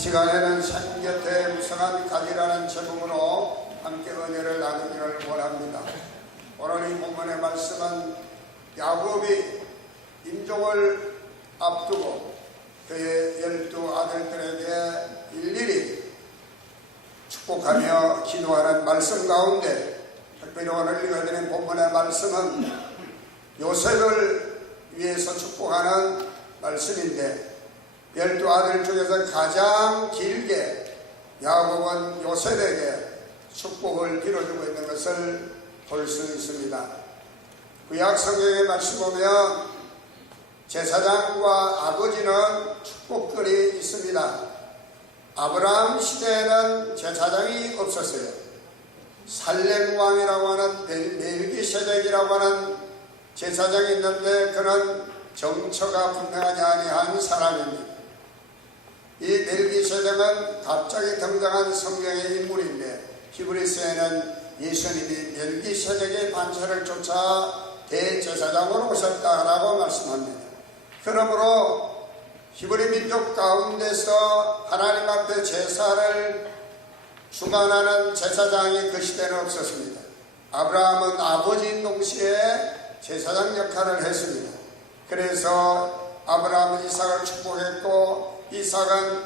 시간에는 생 곁에 무성한 가지라는 제목으로 함께 은혜를 나누기를 원합니다. 오늘 이 본문의 말씀은 야곱이 임종을 앞두고 그의 12 아들들에게 일일이 축복하며 기도하는 말씀 가운데 특별히 오늘 읽어드린 본문의 말씀은 요셉을 위해서 축복하는 말씀인데 12 아들 중에서 가장 길게 야곱은 요셉에게 축복을 빌어주고 있는 것을 볼 수 있습니다. 구약 성경의 말씀 보면 제사장과 아버지는 축복글이 있습니다. 아브라함 시대에는 제사장이 없었어요. 살렘 왕이라고 하는 멜기세덱이라고 하는 제사장이 있는데 그는 정처가 분명하지 아니한 사람입니다. 이 멜기세덱은 갑자기 등장한 성경의 인물인데 히브리서에는 예수님이 멜기세덱의 반차를 쫓아 대제사장으로 오셨다라고 말씀합니다. 그러므로 히브리 민족 가운데서 하나님 앞에 제사를 주관하는 제사장이 그 시대는 없었습니다. 아브라함은 아버지인 동시에 제사장 역할을 했습니다. 그래서 아브라함은 이삭을 축복했고 이삭은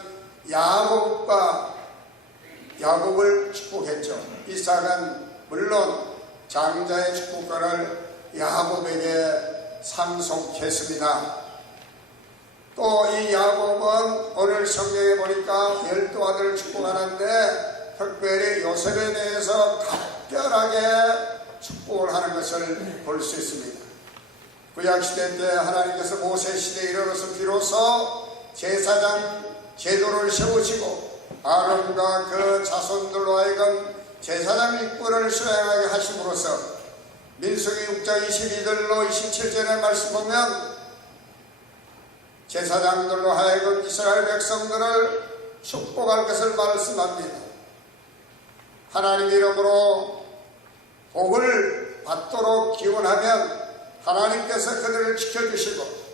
야곱을 축복했죠. 이삭은 물론 장자의 축복권을 야곱에게 상속했습니다. 또 이 야곱은 오늘 성경에 보니까 12 아들을 축복하는데 특별히 요셉에 대해서 각별하게 축복을 하는 것을 볼 수 있습니다. 구약시대 때 하나님께서 모세시대에 이르러서 비로소 제사장 제도를 세우시고 아론과 그 자손들로 하여금 제사장 직분을 수행하게 하심으로써 민수기 6장 22절로 27절의 말씀 보면 제사장들로 하여금 이스라엘 백성들을 축복할 것을 말씀합니다. 하나님 이름으로 복을 받도록 기원하면 하나님께서 그들을 지켜주시고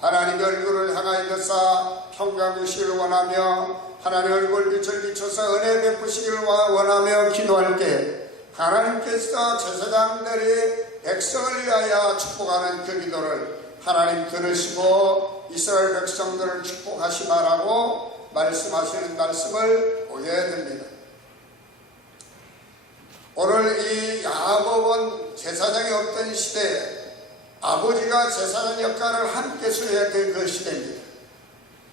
하나님의 얼굴을 향하여서 평강 주시기를 원하며 하나님의 얼굴빛을 비춰서 은혜 베푸시기를 원하며 기도할 때 하나님께서 제사장들이 백성을 위하여 축복하는 그 기도를 하나님 들으시고 이스라엘 백성들을 축복하시마라고 말씀하시는 말씀을 보게 됩니다. 오늘 이 야곱은 제사장이 없던 시대에 아버지가 제사장 역할을 함께 수행했던 그 시대입니다.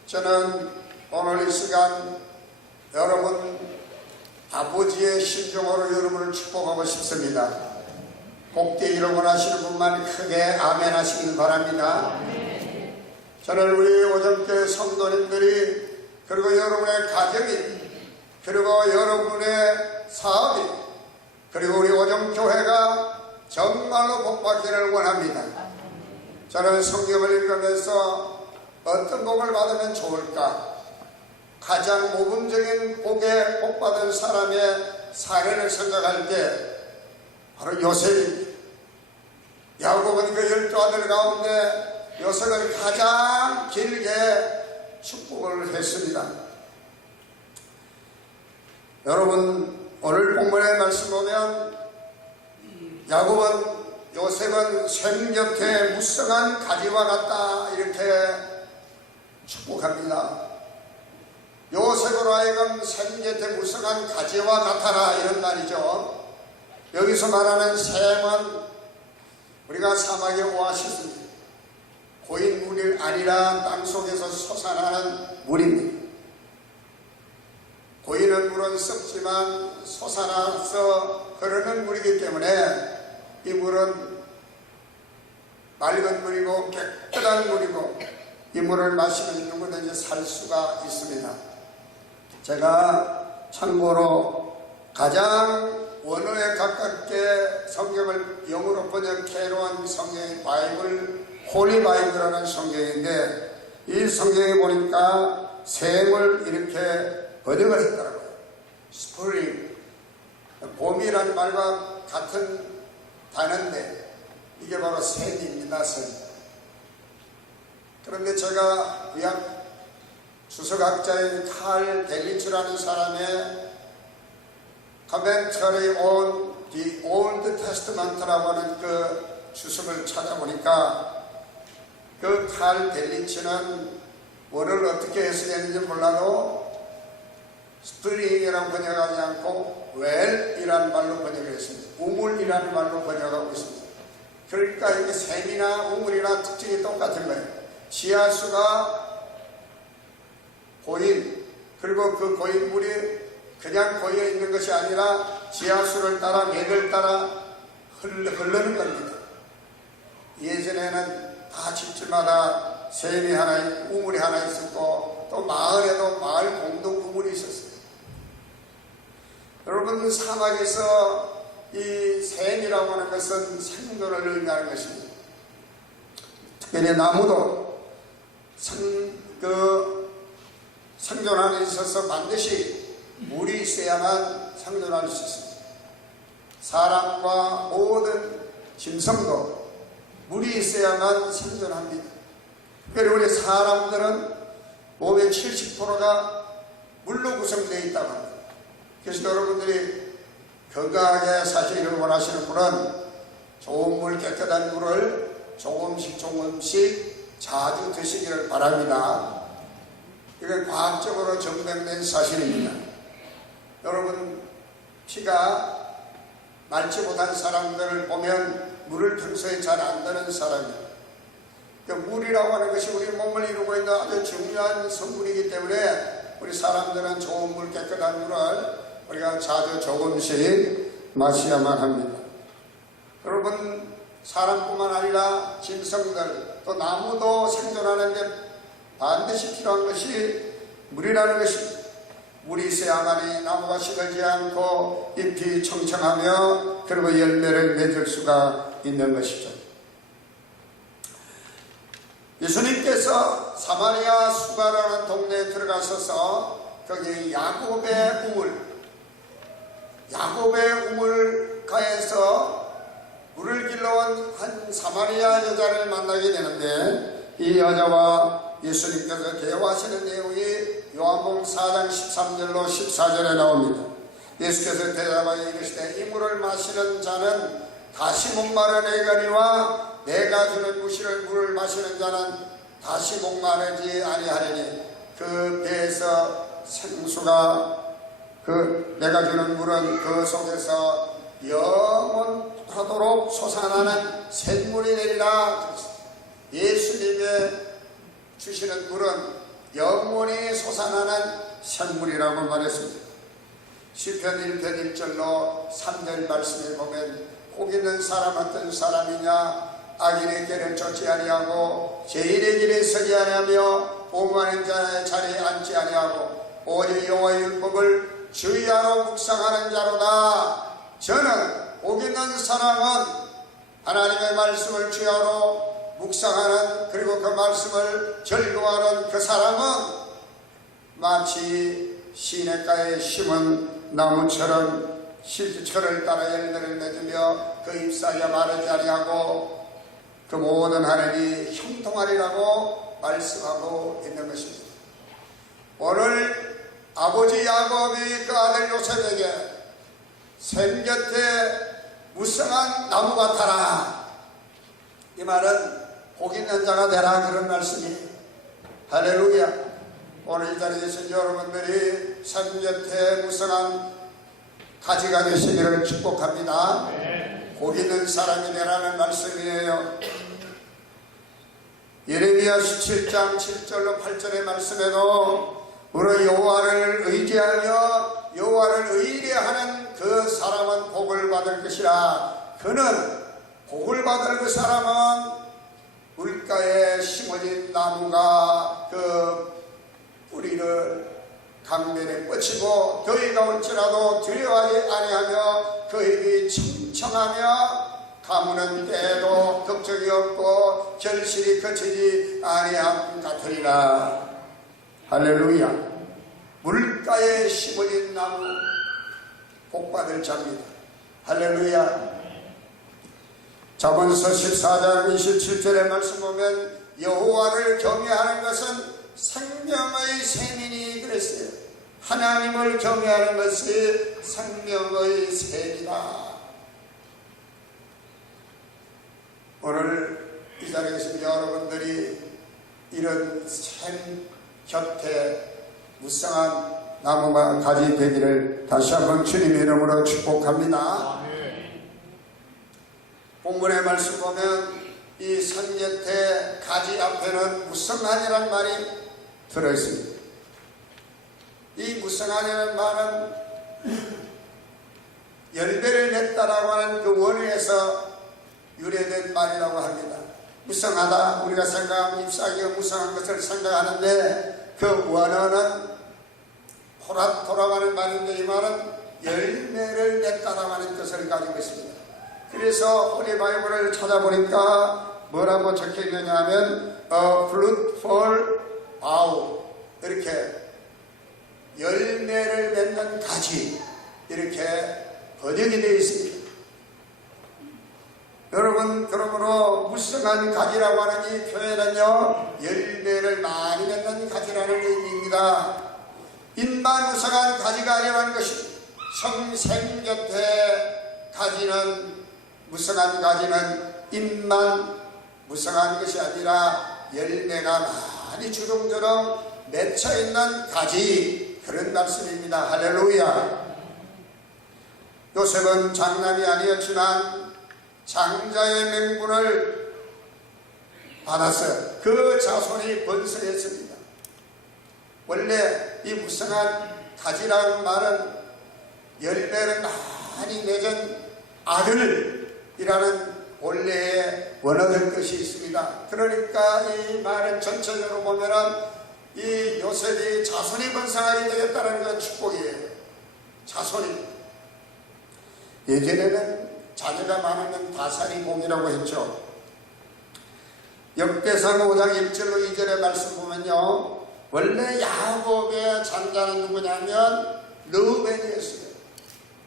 저는 오늘 이 시간 여러분 아버지의 심정으로 여러분을 축복하고 싶습니다. 복되기를 원하시는 분만 크게 아멘 하시길 바랍니다. 저는 우리 오정교회 성도님들이 그리고 여러분의 가정이 그리고 여러분의 사업이 그리고 우리 오정교회가 정말로 복받기를 원합니다. 저는 성경을 읽으면서 어떤 복을 받으면 좋을까? 가장 모범적인 복에 복받은 사람의 사례를 생각할 때 바로 요셉입니다. 야곱은 그 12 아들 가운데 요셉을 가장 길게 축복을 했습니다. 여러분 오늘 본문의 말씀 보면 야곱은 요셉은 샘 곁에 무성한 가지와 같다 이렇게 축복합니다. 요셉으로 하여금 샘 곁에 무성한 가지와 같아라 이런 말이죠. 여기서 말하는 샘은 우리가 사막의 오아시스입니다. 고인 물이 아니라 땅속에서 솟아나는 물입니다. 고이는 물은 썩지만 솟아나서 흐르는 물이기 때문에 이 물은 맑은 물이고 깨끗한 물이고 이 물을 마시면 누구든지 살 수가 있습니다. 제가 참고로 가장 원어에 가깝게 성경을 영어로 번역해놓은 성경이 바이블, 홀리 바이블이라는 성경인데 이 성경에 보니까 샘을 이렇게 번역을 했더라고요. 스프링, 봄이라는 말과 같은 단어인데 이게 바로 샘입니다. 샘. 그런데 제가 구약 주석학자인 칼 델리츠라는 사람의 Commentary on the Old Testament라고 하는 그 주석을 찾아보니까 그 칼 델리츠는 뭐를 어떻게 해석했는지 몰라도 스프링이라고 번역하지 않고 웰이라는 말로 번역을 했습니다. 우물이라는 말로 번역하고 있습니다. 그러니까 이게 샘이나 우물이나 특징이 똑같은 거예요. 지하수가 고인, 그리고 그 고인 물이 그냥 고여 있는 것이 아니라 지하수를 따라 맥을 따라 흐르는 겁니다. 예전에는 다 집집마다 샘이 하나 있고 우물이 하나 있었고 또 마을에도 마을 공동 우물이 있었어요. 여러분, 사막에서 이 샘이라고 하는 것은 생존을 의미하는 것입니다. 특별히 나무도 생존하는 데 있어서 반드시 물이 있어야만 생존할 수 있습니다. 사람과 모든 짐승도 물이 있어야만 생존합니다. 그리고 우리 사람들은 몸의 70%가 물로 구성되어 있다고 합니다. 그래서 여러분들이 건강하게 사시기를 원하시는 분은 좋은 물, 깨끗한 물을 조금씩 자주 드시기를 바랍니다. 이건 과학적으로 증명된 사실입니다. 여러분, 피가 맑지 못한 사람들을 보면 물을 평소에 잘 안 드는 사람이에요. 물이라고 하는 것이 우리 몸을 이루고 있는 아주 중요한 성분이기 때문에 우리 사람들은 좋은 물, 깨끗한 물을 우리가 자주 조금씩 마셔야만 합니다. 여러분, 사람뿐만 아니라 짐승들, 또 나무도 생존하는데 반드시 필요한 것이 물이라는 것입니다. 물이 있어야만이 나무가 시들지 않고 잎이 청청하며 그리고 열매를 맺을 수가 있는 것이죠. 예수님께서 사마리아 수가라는 동네에 들어가셔서 거기 야곱의 우물가에서 물을 길러온 한 사마리아 여자를 만나게 되는데, 이 여자와 예수님께서 대화하시는 내용이 요한복음 4장 13절로 14절에 나옵니다. 예수께서 대답하여 이르시되 이 물을 마시는 자는 다시 목마르게 하리와 내가 주는 물을 마시는 자는 다시 목마르지 아니하리니 그 배에서 생수가 내가 주는 물은 그 속에서 영원토록 솟아나는 샘물이 되리라. 예수님의 주시는 물은 영원히 솟아나는 샘물이라고 말했습니다. 시편 1편 1절로 3절 말씀에 보면 복 있는 사람 어떤 사람이냐, 악인의 길을 쫓지 아니하고 죄인의 길에 서지 아니하며 오만한 자의 자리에 앉지 아니하고 오직 여호와의 율법을 주의하러 묵상하는 자로다. 저는 복 있는 사람은 하나님의 말씀을 주의하러 묵상하는, 그리고 그 말씀을 즐거워하는 그 사람은 마치 시냇가에 심은 나무처럼 철을 따라 열매를 맺으며 그 잎사귀가 마르지 아니하고 그 모든 하늘이 형통하리라고 말씀하고 있는 것입니다. 오늘 아버지 야곱이 그 아들 요셉에게 샘 곁에 무성한 나무 같아라, 이 말은 복 있는 자가 되라, 그런 말씀이에요. 할렐루야. 오늘 이 자리에 계신 여러분들이 샘 곁에 무성한 가지가 되시기를 축복합니다. 복 있는 사람이 되라는 말씀이에요. 예레미야 17장 7절로 8절의 말씀에도 우리 여호와를 의지하며 여호와를 의뢰하는 그 사람은 복을 받을 것이라. 그는 복을 받을 그 사람은 물가에 심어진 나무가 그 뿌리를 강변에 뻗치고 더위가 올지라도 두려워하지 아니하며 그 잎이 청청하며 가무는 때에도 걱정이 없고 결실이 거치지 아니함 같으리라. 할렐루야. 물가에 심어진 나무 복받을 자입니다. 할렐루야. 잠언서 14장 27절의 말씀 보면 여호와를 경외하는 것은 생명의 셈이니 그랬어요. 하나님을 경외하는 것이 생명의 셈이다. 오늘 이 자리에 계신 여러분들이 이런 샘 곁에 무성한 나무가 가지 되기를 다시 한번 주님의 이름으로 축복합니다. 본문의 말씀 보면 이 산 곁에 가지 앞에는 무성한이라는 말이 들어있습니다. 이 무성한이라는 말은 열매를 맺다라고 하는 그 원어에서 유래된 말이라고 합니다. 무성하다, 우리가 생각하면 잎사귀가 무성한 것을 생각하는데 그 원어는 돌아가는 말인데 이 말은 열매를 맺다라고 하는 뜻을 가지고 있습니다. 그래서 우리 바이블을 찾아보니까 뭐라고 적혀있느냐 하면 A fruitful bough, 이렇게 열매를 맺는 가지, 이렇게 번역이 되어 있습니다. 여러분, 그러므로 무성한 가지라고 하는 이 표현은요, 열매를 많이 맺는 가지라는 의미입니다. 잎만 무성한 가지가 아니라는 것입니다. 성생 곁에 가지는, 무성한 가지는 잎만 무성한 것이 아니라 열매가 많이 주렁주렁 맺혀있는 가지, 그런 말씀입니다. 할렐루야. 요셉은 장남이 아니었지만 장자의 명분을 받았어요. 그 자손이 번성했습니다. 원래 이 무성한 가지라는 말은 열매를 많이 맺은 아들이라는 원래의 원어된 것이 있습니다. 그러니까 이 말은 전체적으로 보면은 이 요셉이 자손이 번성하게 되겠다는 건 축복이에요. 자손이. 예전에는 자녀가 많으면 다살이 복이라고 했죠. 역대상 5장 1절로 2절의 말씀 보면요, 원래 야곱의 장자는 누구냐면 르우벤이었어요.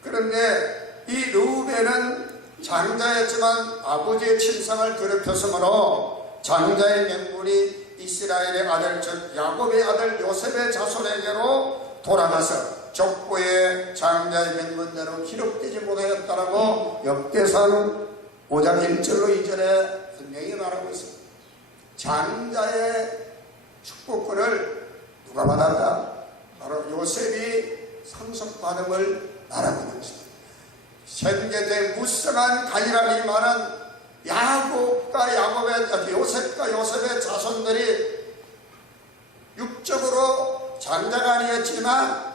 그런데 이 르우벤은 장자였지만 아버지의 친상을 더럽혔으므로 장자의 명분이 이스라엘의 아들, 즉 야곱의 아들 요셉의 자손에게로 돌아가서 족보의 장자의 명분대로 기록되지 못하였다라고 역대상 5장 1절로 2절에 분명히 말하고 있습니다. 장자의 축복권을 누가 받았다? 바로 요셉이 상속받음을 말하고 있는 것입니다. 생겨된 무성한 가지라는 이 말은 요셉과 요셉의 자손들이 육적으로 장자가 아니었지만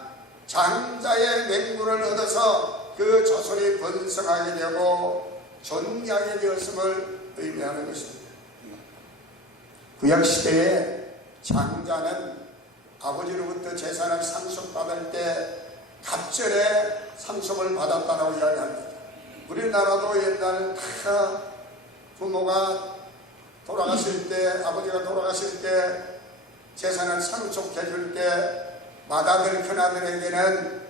장자의 맹물을 얻어서 그 자손이 번성하게 되고 존귀하게 되었음을 의미하는 것입니다. 구약시대에 장자는 아버지로부터 재산을 상속받을 때 갑절에 상속을 받았다고 이야기합니다. 우리나라도 옛날 다 부모가 돌아가실 때, 아버지가 돌아가실 때 재산을 상속해 줄 때 맏아들, 큰아들에게는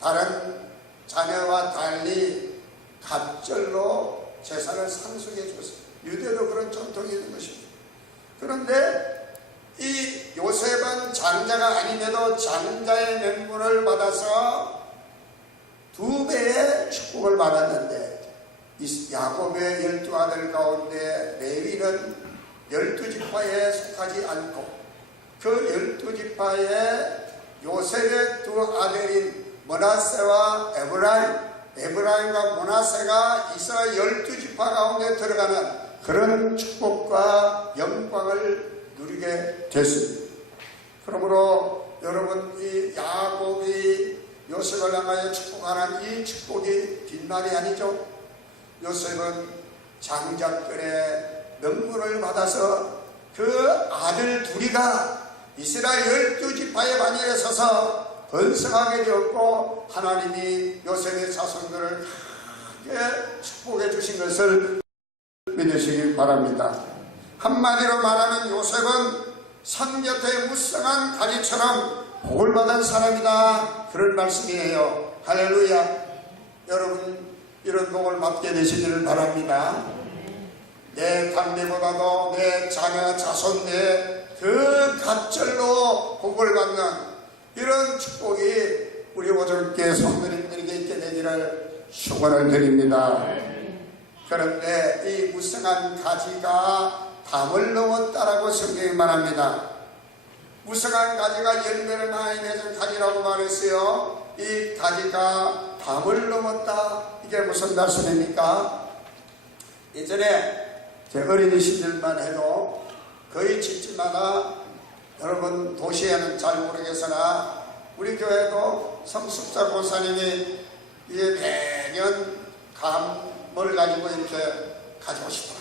다른 자녀와 달리 갑절로 재산을 상속해 줬어요. 유대도 그런 전통이 있는 것입니다. 그런데 이 요셉은 장자가 아님에도 장자의 명분을 받아서 2배의 축복을 받았는데 야곱의 12아들 가운데 레위는 12지파에 속하지 않고 그 12지파에 요셉의 2아들인 므낫세와 에브라임과 므낫세가 이스라엘 12지파 가운데 들어가는 그런 축복과 영광을 누리게 됐습니다. 그러므로 여러분, 이 야곱이 요셉을 향하여 축복하는 이 축복이 빈말이 아니죠. 요셉은 장자권의 명분을 받아서 그 아들 둘이가 이스라엘 12지파의 반열에 서서 번성하게 되었고 하나님이 요셉의 자손들을 크게 축복해 주신 것을 믿으시기 바랍니다. 한마디로 말하면 요셉은 산 곁에 무성한 가지처럼 복을 받은 사람이다, 그런 말씀이에요. 할렐루야. 여러분, 이런 복을 받게 되시기를 바랍니다. 내 관계보다도 내 자녀, 자손, 내 더 갑절로 복을 받는 이런 축복이 우리 오정교회 성도님들에게 있게 되기를 축원을 드립니다. 그런데 이 무성한 가지가 담을 넘었다라고 성경이 말합니다. 무성한 가지가 열매를 많이 맺은 가지라고 말했어요. 이 가지가 담을 넘었다. 이게 무슨 말씀입니까? 예전에 제 어린 시절만 해도 거의 집집마다, 여러분 도시에는 잘 모르겠으나 우리 교회도 성숙자 권사님이 이게 매년 감을 가지고 이렇게 가져오시더라고요.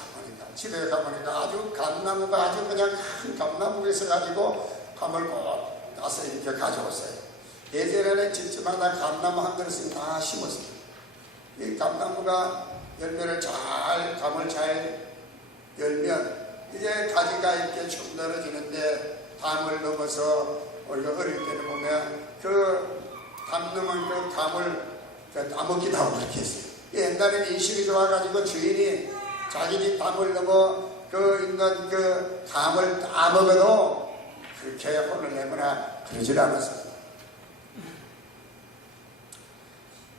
집에 가보니까 아주 감나무가 아주 그냥 큰 감나무가 있어가지고 감을 꼭 따서 이렇게 가져오세요. 예전에는 집집마다 감나무 한 그릇씩 다 심었어요. 이 감나무가 열매를 감을 잘 열면 이제 가지가 이렇게 쭉 늘어지는데 담을 넘어서 우리가 어릴 때는 보면 그 담 넘은 그 감을 따먹기도 그렇게 했어요. 옛날에는 인심이 좋아가지고 주인이 자기 집 담을 넘어 그 있는 그 감을 따먹어도 그렇게 혼을 내거나 그러질 않았어요.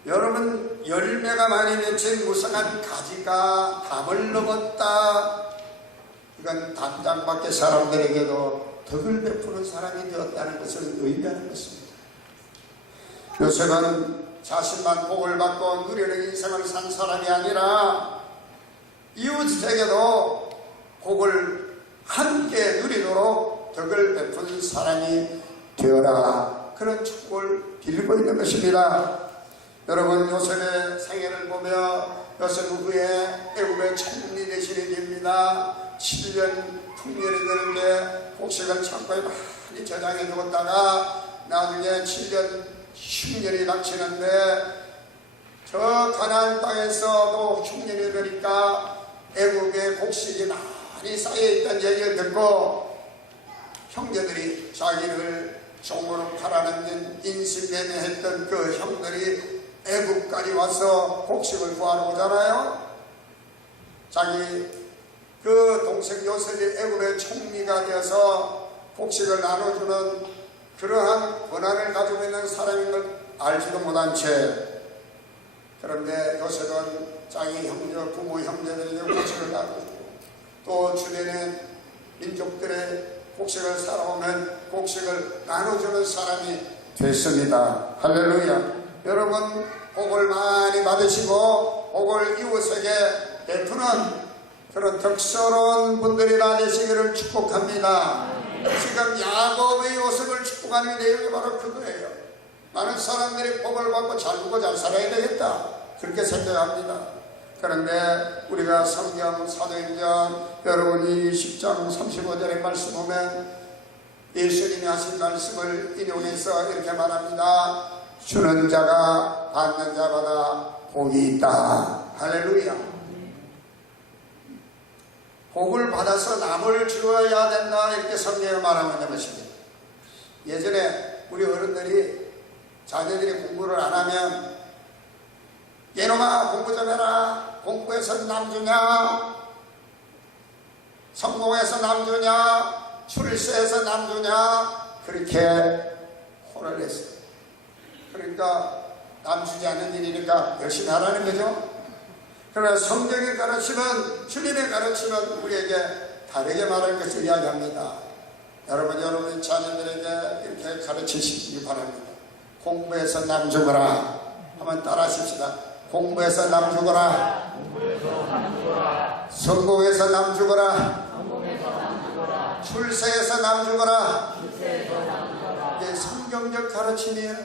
여러분, 열매가 많이 맺힌 무성한 가지가 담을 넘었다. 이건 당장 밖의 사람들에게도 덕을 베푸는 사람이 되었다는 것을 의미하는 것입니다. 요셉은 자신만 복을 받고 누리는 인생을 산 사람이 아니라 이웃에게도 복을 함께 누리도록 덕을 베푼 사람이 되어라. 그런 축복을 빌고 있는 것입니다. 여러분, 요셉의 생애를 보며 요셉 후에 애굽의 총리 대신이 됩니다. 7년 풍년이 되는데 곡식을 창고에 많이 저장해 두었다가 나중에 7년 10년이 닥치는데 저 가나안 땅에서도 흉년이 되니까 애국의 곡식이 많이 쌓여있다는 얘기를 듣고 형제들이 자기를 종으로 팔아넘긴 인신매매했던 그 형들이 애국까지 와서 곡식을 구하러 오잖아요. 자기 그 동생 요셉이 애국의 총리가 되어서 곡식을 나눠주는 그러한 권한을 가지고 있는 사람인 걸 알지도 못한 채, 그런데 요셉은 자기 형제, 부모 형제들에게 곡식을 나눠주고 또 주변의 민족들의 곡식을 살아오면 곡식을 나눠주는 사람이 됐습니다. 할렐루야. 여러분, 복을 많이 받으시고 복을 이웃에게 베푸는 그런 덕스러운 분들이나 되시기를 축복합니다. 지금 야곱의 요셉을 축복하는 내용이 바로 그거예요. 많은 사람들이 복을 받고 잘 먹고 잘 살아야 되겠다, 그렇게 생각합니다. 그런데 우리가 성경 사도행전 여러분이 10장 35절의 말씀 보면 예수님이 하신 말씀을 인용해서 이렇게 말합니다. 주는 자가 받는 자마다 복이 있다. 할렐루야. 복을 받아서 남을 주어야 된다, 이렇게 성경에 말하고 있는 것입니다. 예전에 우리 어른들이 자녀들이 공부를 안 하면 얘놈아 공부 좀 해라, 공부해서 남주냐, 성공해서 남주냐, 출세해서 남주냐, 그렇게 혼을 냈어요. 그러니까 남주지 않는 일이니까 열심히 하라는 거죠. 그러나 성경의 가르침은, 주님의 가르침은 우리에게 다르게 말할 것을 이야기합니다. 여러분의 자녀들에게 이렇게 가르치시기 바랍니다. 공부해서 남주거라. 한번 따라 하십시다. 공부해서 남주거라. 성공해서 남주거라. 출세해서 남주거라. 이게 성경적 가르침이에요.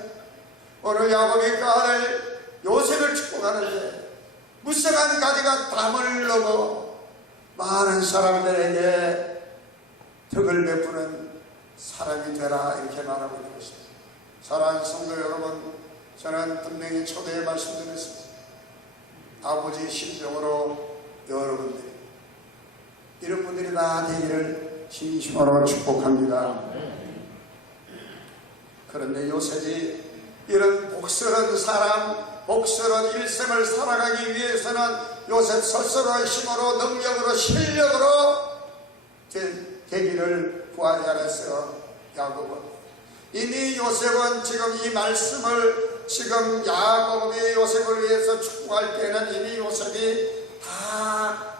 오늘 야곱의 아들 요셉을 축복하는데 무성한 가지가 담을 넘어 많은 사람들에게 덕을 베푸는 사람이 되라, 이렇게 말하고 있는 것입니다. 사랑하는 성도 여러분, 저는 분명히 초대에 말씀드렸습니다. 아버지 심정으로 여러분들이 이런 분들이 다 되기를 진심으로 축복합니다. 그런데 요셉이 이런 복스러운 사람, 복스러운 일생을 살아가기 위해서는 요셉 스스로의 힘으로, 능력으로, 실력으로 되기를 구하지 않았어. 야곱은 이미 요셉은 지금 이 말씀을 지금 야곱이 요셉을 위해서 축복할 때는 이미 요셉이 다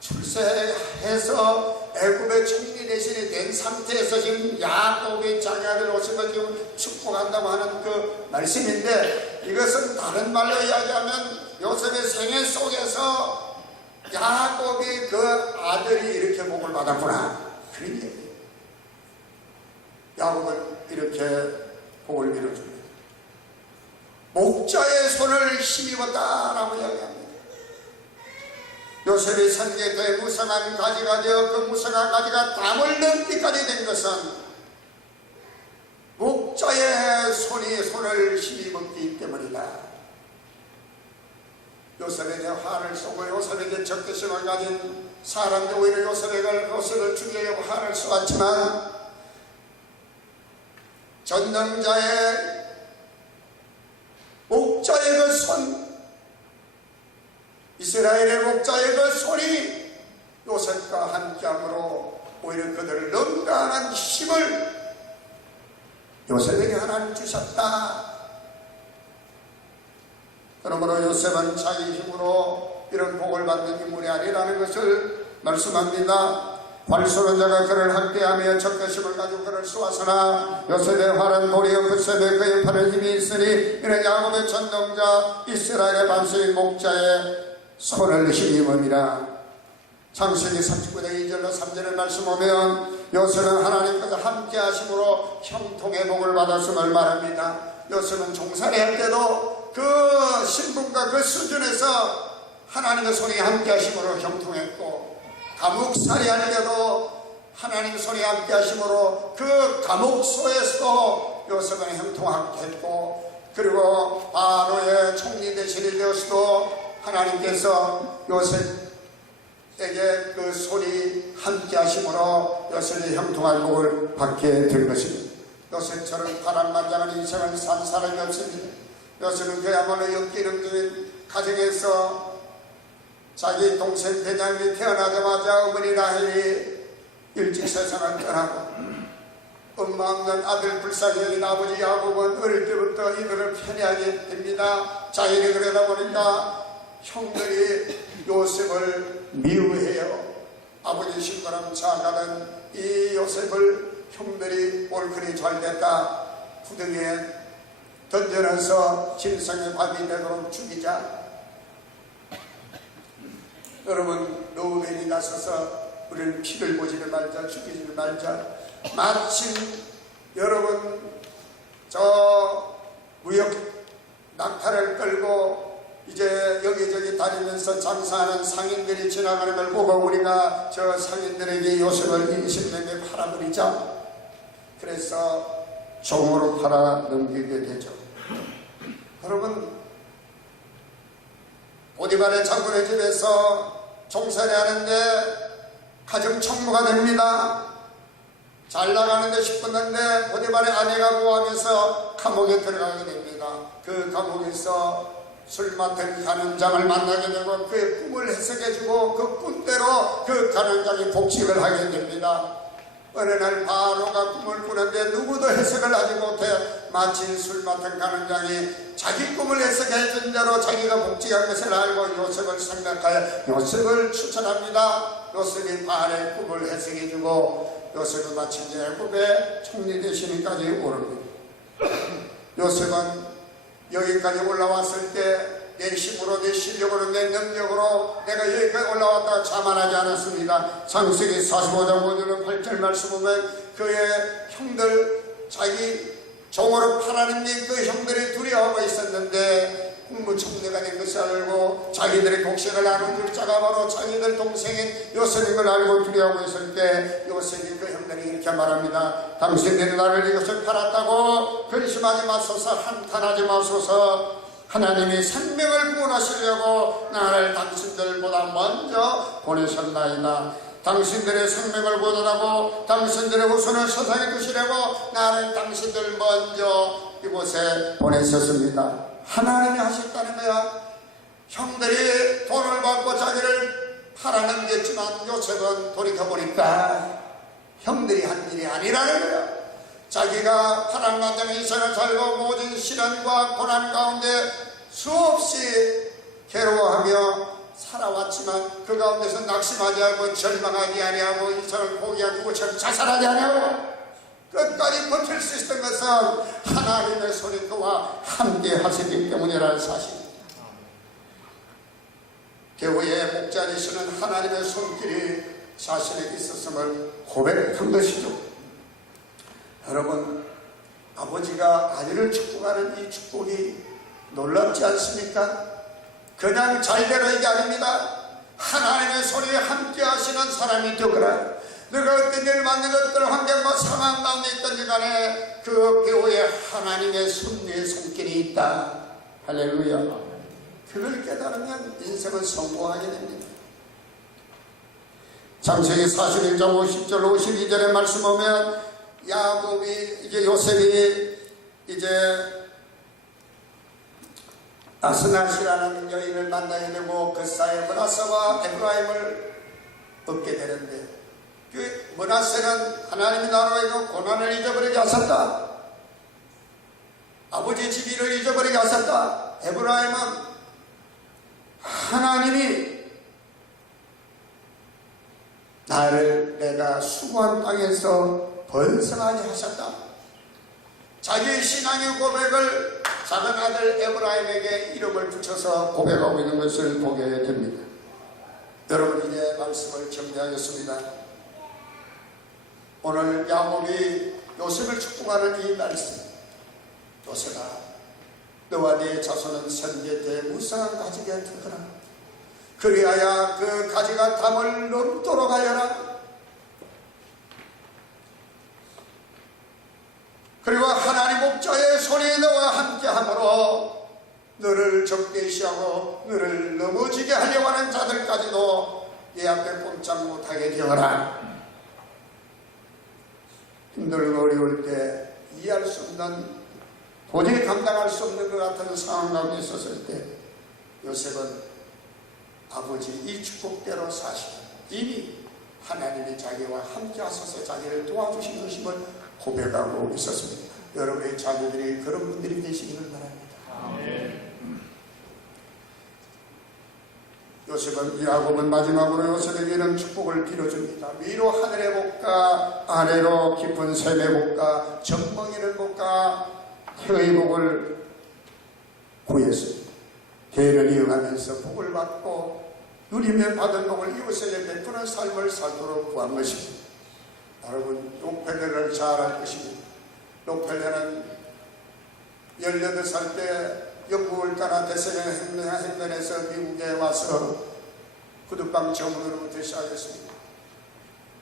출세해서 애굽의 총리 대신이 된 상태에서 지금 야곱이 자기 아들 요셉을 지금 축복한다고 하는 그 말씀인데, 이것은 다른 말로 이야기하면 요셉의 생애 속에서 야곱이 그 아들이 이렇게 복을 받았구나, 그런 얘기예요. 야곱은 이렇게 복을 이루어줍니다. 목자의 손을 힘입었다라고 이야기합니다. 요셉이 생계에 무성한 가지가 되어 그 무성한 가지가 담을 넘기까지 된 것은 목자의 손을 힘입었기 때문이다. 요셉에게 화를 쏘고 요셉에게 적개심을 가진 사람들 오히려 요셉을 죽이려고 화를 쏘았지만, 전능자의 목자의 그 손, 이스라엘의 목자의 그 손이 요셉과 함께함으로 오히려 그들을 능가하는 힘을 요셉에게 하나님 주셨다. 그러므로 요셉은 자기 힘으로 이런 복을 받는 인물이 아니라는 것을 말씀합니다. 활쏘는 자가 그를 학대하며 적개심을 가지고 그를 쏘았으나 요셉의 활은 도리어 그 쇠에 그의 팔에 힘이 있으니 이는 야곱의 전능자 이스라엘의 반석인 목자의 손을 힘입음이라. 창세기 39장 2절로 3절의 말씀 보면 요셉은 하나님께서 함께 하심으로 형통의 복을 받았음을 말합니다. 요셉은 종살이 할 때도 그 신분과 그 수준에서 하나님의 손이 함께 하심으로 형통했고, 감옥살이 할 때도 하나님의 손이 함께 하심으로 그 감옥소에서도 요셉은 형통하게 했고, 그리고 바로의 총리 대신이 되었어도 하나님께서 요셉에게 그 손이 함께 하심으로 요셉이 형통한 복을 받게 된 것입니다. 요셉처럼 파란만장한 인생을 산 사람이 없습니다. 요셉은 그야말로 역기능적인 가정에서 자기 동생 베냐민이 태어나자마자 어머니 라헬이 일찍 세상을 떠나고 엄마 없는 아들 불쌍히 여긴 아버지 야곱은 어릴 때부터 이들을 편애하게 됩니다. 자연이 그러다 보니까 형들이 요셉을 미워해요. 아버지 신처럼 자가는 이 요셉을 형들이 옳거니 잘됐다, 구덩이에 던져넣어서 짐승의 밥이 되도록 죽이자. 여러분, 노벤이 나서서 우리는 피를 보지를 말자, 죽이지를 말자. 마침 여러분 저 무역 낙타를 끌고 이제 여기저기 다니면서 장사하는 상인들이 지나가는 걸 보고 우리가 저 상인들에게 요셉을 인신매매 팔아버리자. 그래서 종으로 팔아 넘기게 되죠. 여러분, 보디발의 장군의 집에서 종살이 하는데 가정총무가 됩니다. 잘 나가는데 싶었는데 보디발의 아내가 모함해서 감옥에 들어가게 됩니다. 그 감옥에서 술 맡은 간원장을 만나게 되고 그의 꿈을 해석해주고 그 꿈대로 그 간원장이 복직을 하게 됩니다. 어느 날 바로가 꿈을 꾸는데 누구도 해석을 하지 못해 마침 술 맡은 간원장이 자기 꿈을 해석해준 대로 자기가 복직한 것을 알고 요셉을 생각하여 요셉을 추천합니다. 요셉이 바알의 꿈을 해석해주고 요셉은 마침 애굽의 총리 대신까지 오릅니다. 요셉은 여기까지 올라왔을 때 내 힘으로, 내 실력으로, 내 능력으로 내가 여기까지 올라왔다가 자만하지 않았습니다. 창세기 45장 5절로 8절 말씀 보면 그의 형들, 자기 종으로 팔아넘긴 그 형들이 두려워하고 있었는데 국무총리가 된 것을 알고 자기들의 곡식을 나눈 자가 바로 자기들 동생인 요셉인 걸 알고 두려워하고 있을 때 요셉이 그 형들이 이렇게 말합니다. 당신들이 나를 이것을 팔았다고 근심하지 마소서, 한탄하지 마소서. 하나님이 생명을 구원하시려고 나를 당신들보다 먼저 보내셨나이다. 당신들의 생명을 구원하고 당신들의 후손을 세상에 두시려고 나를 당신들 먼저 이곳에 보내셨습니다. 하나님이 하셨다는 거야. 형들이 돈을 받고 자기를 팔아넘겼지만 요셉은 돌이켜보니까 형들이 한 일이 아니라는 거야. 자기가 파란만 땅에 인생을 살고 모든 시련과 고난 가운데 수없이 괴로워하며 살아왔지만 그 가운데서 낙심하지 않고 절망하지 아니하고 인생을 포기하지 않고 자살하지 아니하고 끝까지 버틸 수 있었던 것은 하나님의 손이 그와 함께 하시기 때문이라는 사실입니다. 교회의 목자리시는 하나님의 손길이 자신에게 있었음을 고백한 것이죠. 여러분, 아버지가 아들을 축복하는 이 축복이 놀랍지 않습니까? 그냥 잘되는 게 아닙니다. 하나님의 손이 함께 하시는 사람이 되거라. 너가 어떤 일을 만든 것들 환경과 상황 가운데 있던지 간에 그 배후에 하나님의 섭리의 손길이 있다. 할렐루야. 그걸 깨달으면 인생은 성공하게 됩니다. 창세기 41장 50절 52절의 말씀 보면 야곱이 이제 요셉이 이제 아스낫이라는 여인을 만나게 되고 그 사이에 므낫세와 에브라임을 얻게 되는데 그 므낫세는 하나님이 나라에서 고난을 잊어버리게 하셨다. 아버지 지위를 잊어버리게 하셨다. 에브라임은 하나님이 나를 내가 수고한 땅에서 번성하게 하셨다. 자기의 신앙의 고백을 작은 아들 에브라임에게 이름을 붙여서 고백하고 있는 것을 보게 됩니다. 여러분, 이제 말씀을 정리하겠습니다. 오늘 야곱이 요셉을 축복하는 이 말씀, 요셉아, 너와 네 자손은 선제 때 무성한 가지가 되거라. 그리하여 그 가지가 담을 넘도록 하여라. 그리고 하나님 목자의 손이 너와 함께하므로 너를 적대시하고 너를 넘어지게 하려고 하는 자들까지도 네 앞에 꼼짝 못하게 되어라. 힘들고 어려울 때 이해할 수 없는, 도저히 감당할 수 없는 것 같은 상황 가운데 있었을 때 요셉은 아버지 이 축복대로 사시고 이미 하나님이 자기와 함께 하셔서 자기를 도와주신 것임을 고백하고 있었습니다. 여러분의 자녀들이 그런 분들이 되시기를 바랍니다. 요셉은, 야곱은 마지막으로 요셉에게 이런 축복을 빌어줍니다. 위로 하늘의 복과 아래로 깊은 샘의 복과 젖먹이를 복과 태의 복을 구했습니다. 대를 이어가면서 복을 받고 누리며 받은 복을 이웃에게 베푸는 삶을 살도록 구한 것입니다. 여러분, 록펠레를 잘 알 것입니다. 록펠레는 18살 때 영국을 떠나 대서양행전에서 미국에 와서 구두방 정문으로부터 시작했습니다.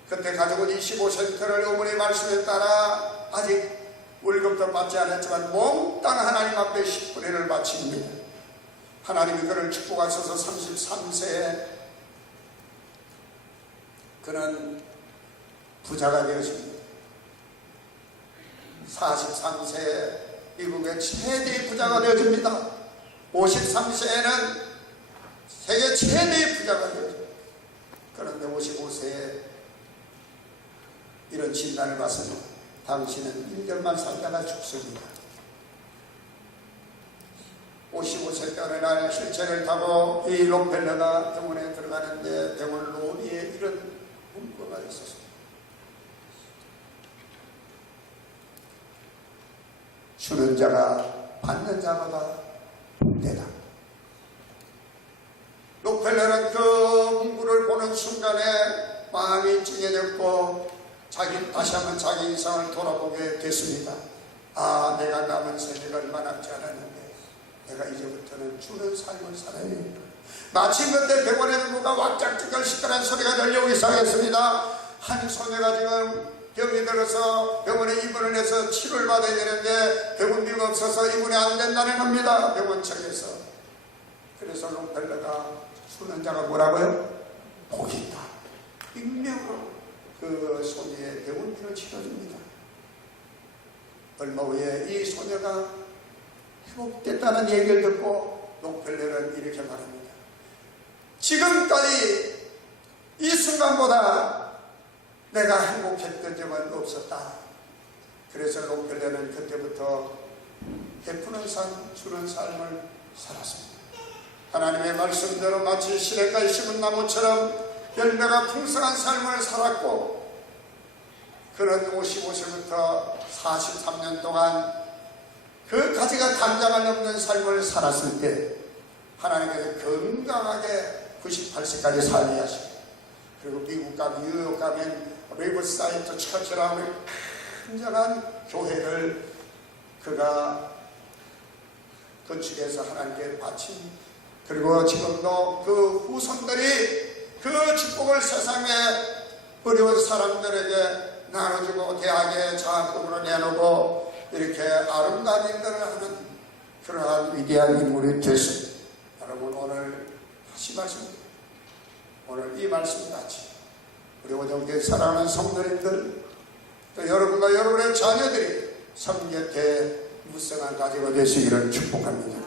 그때 가족은 25센트를 어머니 말씀에 따라 아직 월급도 받지 않았지만 몽땅 하나님 앞에 10분의 1을 바칩니다. 하나님이 그를 축복하셔서 33세에 그는 부자가 되었습니다. 43세에 미국의 최대의 부자가 되어집니다. 53세에는 세계 최대의 부자가 되어집니다. 그런데 55세에 이런 진단을 받습니다. 당신은 1년만 살다가 죽습니다. 55세 때 어느 날 실체를 타고 이 록펠러가 병원에 들어가는데 병원 로비에 이런 문구가 있었습니다. 주는 자가 받는 자마다 복되다. 록펠러는 그 문구를 보는 순간에 마음이 찡해졌고 다시 한번 자기 인생을 돌아보게 됐습니다. 아, 내가 남은 세대가 얼마 남지 않았는데 내가 이제부터는 주는 삶을 살아야 된다. 마침 그때 병원에서 누가 왁짝지껄 시끄러운 소리가 들려오기 시작했습니다. 한 소녀가 지금 병이 들어서 병원에 입원을 해서 치료를 받아야 되는데 병원비가 없어서 입원이 안 된다는 겁니다. 병원 측에서. 그래서 록펠러가 주는 자가 뭐라고요? 복이 있다. 익명으로 그 소녀의 병원비를 치러줍니다. 얼마 후에 이 소녀가 회복됐다는 얘기를 듣고 록펠러는 이렇게 말합니다. 지금까지 이 순간보다 내가 행복했던 적은 없었다. 그래서 롱펠레는 그때부터 베푸는 삶, 주는 삶을 살았습니다. 하나님의 말씀대로 마치 시냇가에 심은 나무처럼 열매가 풍성한 삶을 살았고, 그는 55세부터 43년 동안 그 가지가 단장을 넘는 삶을 살았을 때 하나님께서 건강하게 98세까지 살게 하시고, 그리고 미국 가면 뉴욕 가면 리버사이드 처치라는 굉장한 교회를 그가 건축해서 하나님께 바친, 그리고 지금도 그 후손들이 그 축복을 세상에 어려운 사람들에게 나눠주고 대학에 장학금으로 내놓고 이렇게 아름다운 일들을 하는 그러한 위대한 인물이 됐습니다. 여러분, 오늘 다시 말씀드립니다. 오늘 이 말씀 같이 우리 오정교회 사랑하는 성도님들, 또 여러분과 여러분의 자녀들이 성결대 무성한 가정이 되시기를 축복합니다.